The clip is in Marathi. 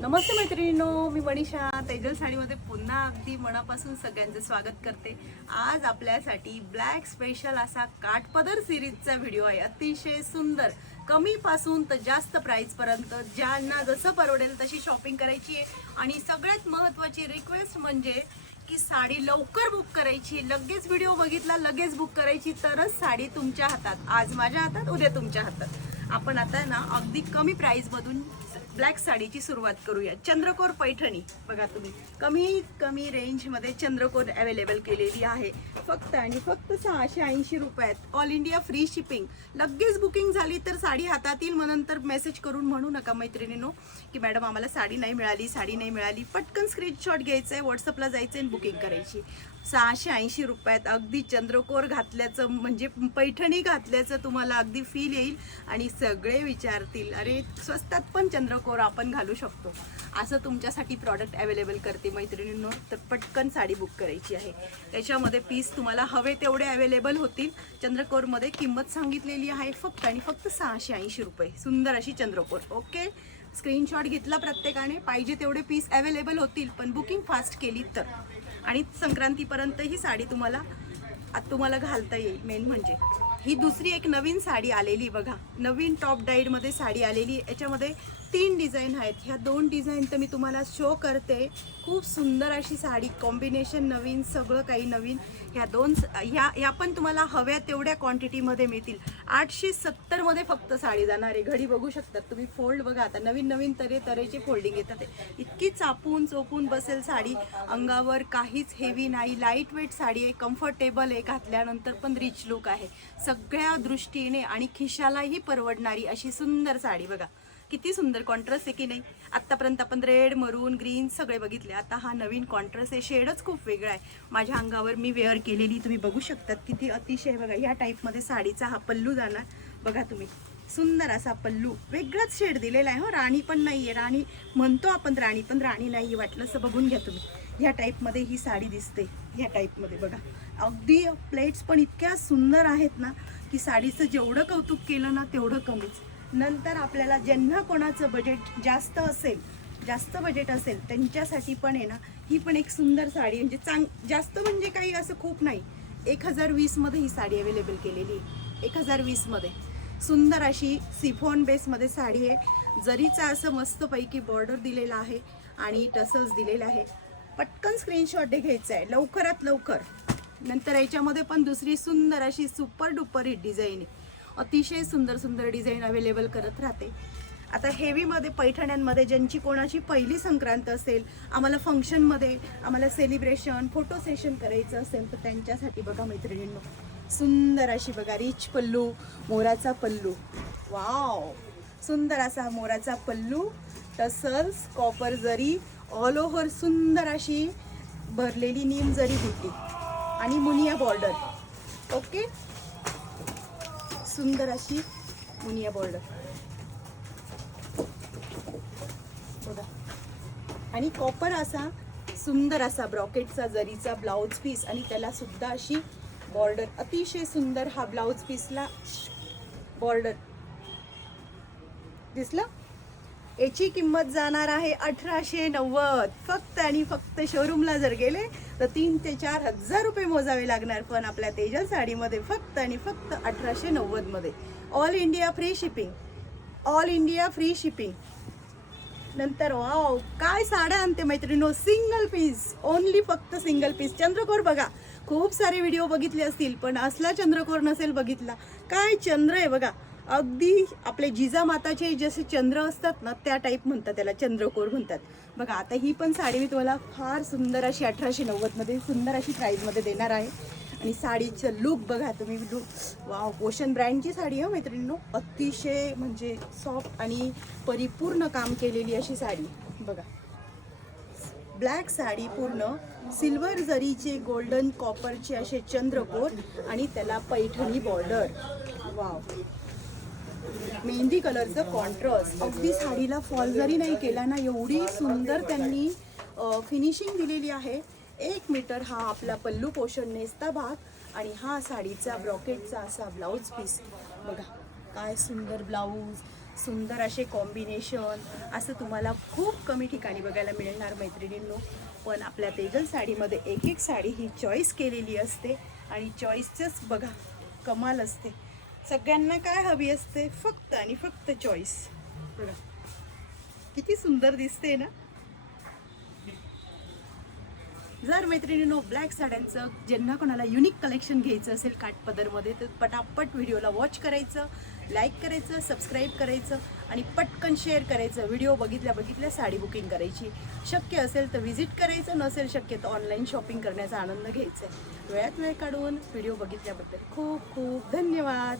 नमस्ते मैत्रिणींनो मी मनीषा. तेजल साडीमध्ये पुन्हा अगदी मनापासून सगळ्यांचं स्वागत करते. आज आपल्यासाठी ब्लॅक स्पेशल असा काठपदर सिरीजचा व्हिडिओ आहे. अतिशय सुंदर. कमी पासून तर जास्त प्राईजपर्यंत ज्यांना जसं परवडेल तशी शॉपिंग करायची आहे. आणि सगळ्यात महत्त्वाची रिक्वेस्ट म्हणजे की साडी लवकर बुक करायची. लगेच व्हिडिओ बघितला लगेच बुक करायची. तरच साडी तुमच्या हातात. आज माझ्या हातात उद्या तुमच्या हातात. आपण आता ना अगदी कमी प्राईजमधून ब्लॅक साडीची सुरुवात करूया. चंद्रकोर पैठणी. बघा तुम्ही कमीत कमी रेंजमध्ये चंद्रकोर अवेलेबल केलेली आहे. फक्त आणि फक्त सहाशे ऐंशी रुपयात. ऑल इंडिया फ्री शिपिंग लगेच बुकिंग झाली तर साडी हातात येईल मग नंतर मेसेज करून म्हणू नका मैत्रिणीनो की मॅडम आम्हाला साडी नाही मिळाली साडी नाही मिळाली. पटकन स्क्रीनशॉट घ्यायचं आहे व्हॉट्सअपला जायचं आणि बुकिंग करायची. सहाशे ऐंशी रुपयात अगदी चंद्रकोर घातल्याचं म्हणजे पैठणी घातल्याचं तुम्हाला अगदी फील येईल. आणि सगळे विचारतील अरे स्वस्तात पण चंद्रकोर आपण घालू शकतो. असं तुमच्यासाठी प्रॉडक्ट अवेलेबल करते मैत्रिणींनो. तर पटकन साडी बुक करायची आहे. त्याच्यामध्ये पीस तुम्हाला हवे तेवढे अवेलेबल होतील. चंद्रकोरमध्ये किंमत सांगितलेली आहे फक्त आणि फक्त सहाशे ऐंशी रुपये. सुंदर अशी चंद्रकोर. ओके स्क्रीनशॉट घेतला प्रत्येकाने. पाहिजे तेवढे पीस अवेलेबल होतील पण बुकिंग फास्ट केली तर. आणि संक्रांतीपर्यंत ही साडी तुम्हाला आत तुम्हाला घालता येईल. मेन म्हणजे. ही दुसरी एक नवीन साडी आलेली बघा. नवीन टॉप डाईडमध्ये साडी आलेली याच्यामध्ये तीन डिझाईन आहेत. ह्या दोन डिझाईन तर मी तुम्हाला शो करते. खूप सुंदर अशी साडी कॉम्बिनेशन नवीन सगळं काही नवीन. ह्या दोन ह्या ह्या पण तुम्हाला हव्या तेवढ्या क्वांटिटीमध्ये मिळतील. आठशे सत्तरमध्ये फक्त साडी जाणार आहे. घडी बघू शकतात तुम्ही. फोल्ड बघा आता. नवीन नवीन तरे तऱ्हेचे फोल्डिंग येतात इतकी चापून चोपून बसेल साडी. अंगावर काहीच हेवी नाही. लाइट वेट साडी आहे. कम्फर्टेबल आहे घातल्यानंतर पण रिच लुक आहे. सगळ्या दृष्टीने आणि खिशालाही परवडणारी अशी सुंदर साडी बघा. किती सुंदर कॉन्ट्रास्ट आहे की नाही? आत्तापर्यंत आपण रेड मरून ग्रीन सगळे बघितले. आता हा नवीन कॉन्ट्रास्ट आहे. शेडच खूप वेगळा आहे. माझ्या अंगावर मी वेअर केलेली तुम्ही बघू शकतात किती अतिशय बघा ह्या टाईपमध्ये साडीचा हा पल्लू जाणार. बघा तुम्ही सुंदर असा पल्लू. वेगळाच शेड दिलेला आहे हो. राणी पण नाही आहे राणी म्हणतो आपण राणी पण राणी नाही वाटलं असं बघून घ्या तुम्ही. ह्या टाईपमध्ये ही साडी दिसते. ह्या टाईपमध्ये बघा. अगदी प्लेट्स पण इतक्या सुंदर आहेत ना की साडीचं जेवढं कौतुक केलं ना तेवढं कमीच. नंतर आपल्याला ज्यांना कोणाचं बजेट जास्त असेल जास्त बजेट असेल त्यांच्यासाठी पण आहे ना ही पण एक सुंदर साडी म्हणजे चांग जास्त म्हणजे काही असं खूप नाही. एक हजार वीसमध्ये ही साडी अवेलेबल केलेली आहे. एक हजार वीसमध्ये सुंदर अशी सिफॉन बेसमध्ये साडी आहे. जरीचा असं मस्तपैकी बॉर्डर दिलेला आहे आणि टसल्स दिलेलं आहे. पटकन स्क्रीनशॉट घ्यायचं आहे. लवकरात लवकर. नंतर याच्यामध्ये पण दुसरी सुंदर अशी सुपर डुपर डिझाईन आहे. अतिशय सुंदर सुंदर डिझाईन अवेलेबल करत राहते. आता हेवीमध्ये पैठण्यांमध्ये ज्यांची कोणाची पहिली संक्रांत असेल आम्हाला फंक्शनमध्ये आम्हाला सेलिब्रेशन फोटो सेशन करायचं असेल तर त्यांच्यासाठी बघा मैत्रिणींनो सुंदर अशी बघा रिच पल्लू मोराचा पल्लू. वाव सुंदर असा मोराचा pallu tassels copper zari all over सुंदर अशी भरलेली नीम जरी होती आणि मुनिया बॉर्डर ओके सुंदर अशी मुनिया बॉर्डर बघा. आणि कॉपर असा सुंदर असा ब्रॉकेटचा जरीचा ब्लाऊज पीस आणि त्याला सुद्धा अशी बॉर्डर अतिशय सुंदर हा ब्लाऊज पीसला बॉर्डर दिसला? याची किंमत जाणार आहे अठराशे नव्वद. फक्त आणि फक्त शोरूमला जर गेले तर तीन ते चार हजार रुपये मोजावे लागणार पण आपल्या तेजल साडीमध्ये. फक्त आणि फक्त अठराशे नव्वदमध्ये. All India free shipping all India free shipping नंतर वाव काय साड्या आणते मैत्रिणीनो? सिंगल पीस ओनली फक्त सिंगल पीस चंद्रकोर बघा. खूप सारे व्हिडिओ बघितले असतील पण असला चंद्रकोर नसेल बघितला. काय चंद्र आहे बघा. अगदी आपले जिजामाताचे जसे चंद्र असतात ना त्या टाईप म्हणतात त्याला चंद्रकोर म्हणतात. बघा आता ही पण साडी मी तुम्हाला फार सुंदर अशी अठराशे नव्वदमध्ये सुंदर अशी प्राईजमध्ये देणार आहे. आणि साडीचं लुक बघा तुम्ही लुक वाव पोषण ब्रँडची साडी आहे हो मैत्रिणींनो. अतिशय म्हणजे सॉफ्ट आणि परिपूर्ण काम केलेली अशी साडी. बघा. ब्लॅक साडी पूर्ण सिल्वर जरीचे गोल्डन कॉपरचे असे चंद्रकोर आणि त्याला पैठणी बॉर्डर वाव मेहंदी कलरचं कॉन्ट्रास्ट अगदी साडीला फॉल जरी नाही केला ना एवढी सुंदर त्यांनी फिनिशिंग दिलेली आहे. एक मीटर हा आपला पल्लू पोषण नेसता भाग आणि हा साडीचा ब्रॉकेटचा असा ब्लाऊज पीस बघा काय सुंदर ब्लाऊज सुंदर असे कॉम्बिनेशन असं तुम्हाला खूप कमी ठिकाणी बघायला मिळणार मैत्रिणींनो. पण आपल्या तेजल साडीमध्ये एक एक साडी ही चॉईस केलेली असते. आणि चॉईसचंच बघा कमाल असते. सगळ्यांना काय हवी असते? फक्त आणि फक्त चॉईस बघा. किती सुंदर दिसते ना? जर मैत्रिणीनो ब्लॅक साड्यांचं ज्यांना कोणाला युनिक कलेक्शन घ्यायचं असेल काठपदरमध्ये तर पटापट व्हिडिओला वॉच करायचं लाईक करायचं सबस्क्राईब करायचं आणि पटकन शेअर करायचं. व्हिडिओ बघितल्या बघितल्या साडी बुकिंग करायची. शक्य असेल तर व्हिजिट करायचं नसेल शक्य तर ऑनलाईन शॉपिंग करण्याचा आनंद घ्यायचा आहे. वेळात वेळ काढून व्हिडिओ बघितल्याबद्दल खूप खूप धन्यवाद.